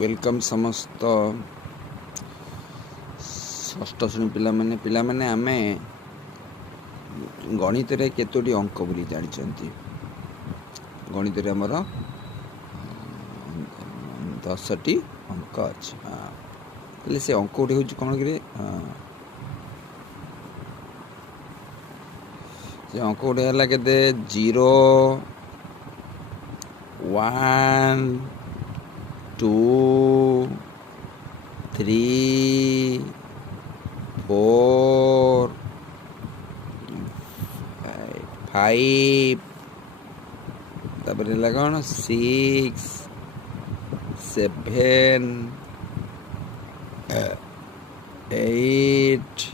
Welcome समस्त षष्ठ श्रेणी पिलामाने आमे गणित रे केतोटी अंक बोली जानिछंती। गणित रे हमर 10टी अंक अछि। ले से अंक उठे होची कोन कि से अंक उठे हला केते 0 1 2 3 4 5 तापर हला कोन 6 7 8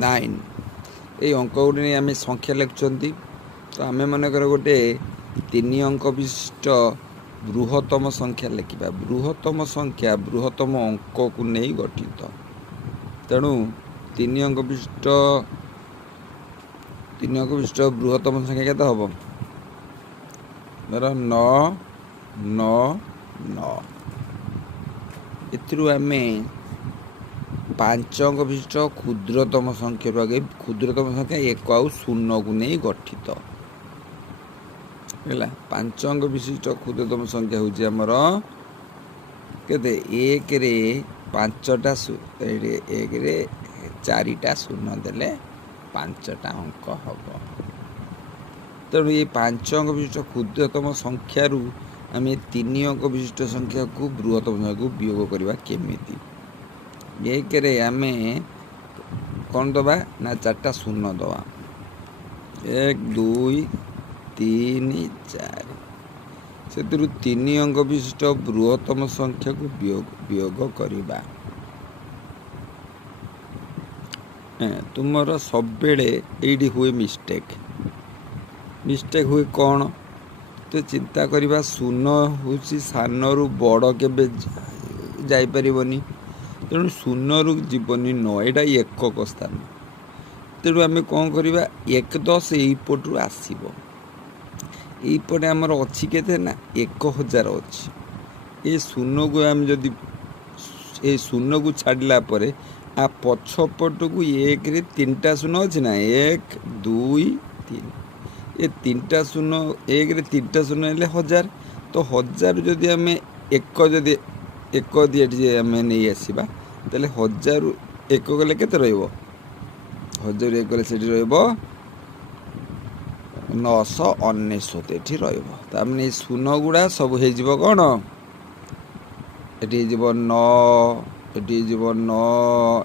9 এই अंक गुड़ी आम संख्या लिखुंट। तो आम मनकर गोटे 3 अंक विशिष्ट बृहत्तम संख्या लिखा। बृहत्तम संख्या बृहत्तम अंक को नहीं गठित। तेणु 3 अंक विशिष्ट बृहत्तम संख्या के हम धर 9 9 9 एम 5 अंक विशिष्ट क्षुद्रतम संख्या आगे क्षुद्रतम संख्या 1 आउ 0 को नहीं गठित है। 5 अंक विशिष्ट क्षुद्रतम संख्या हूँ आमर केते 1 रे 5टा 1 रे 4टा 0 देले 5टा अंक हम। तेणु ये 5 अंक विशिष्ट क्षुद्रतम संख्या आम 3 अंक विशिष्ट संख्या को बृहत्तम संख्या को वियोग करवा केमिति। 1 रे आम कौन दबा ना 4टा 0 दबा 1 2 3 4 से 3 अंक विशिष्ट बृहत्तम संख्या को वियोग करवा। तुमर सब बेले ये हुए मिस्टेक हुए कौन तो चिंता करवा 0 हूँ सान रु बड़ के जापरनि। तेणु 0 रु जीवनी 9 यहाँ एकक स्थान। तेणु आम कौन करवा 1 10 यपटू आसब यपटे आमर अच्छी के ना 1000 अच्छी ये 0 को आम जदि ये 0 को छाड़ला परे आ पछपट को 1 रे 3टा 0 अच्छी ना 1 2 3 ये 3टा 0 1 रे 3टा 0 हेले 1000। तो 1000 जदि आम एक जदि एक दिए आम नहीं आसवा तेल 1000 1 गले के 1000 1 गले से 999 ये रही। शून गुड़ा सब हो कौन ये 9 ये 9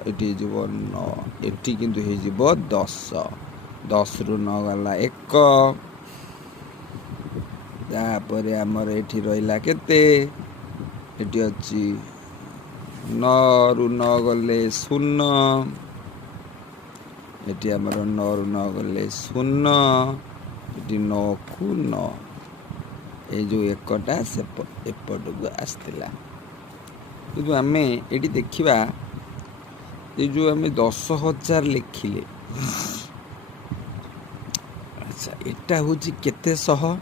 ये 9 ये किंतु हो 10 रु 9 गला 1 तापर आमर ये रहा केते ये अच्छी 9 रु 9 गले 0 ये आमर 9 रु 9 गले 0 ये 9 को 9 ये जो एकटा से एपट को आसला। कि आम ये देखा ये जो आम 10,000 लिखिले अच्छा एटा हूँ केते 100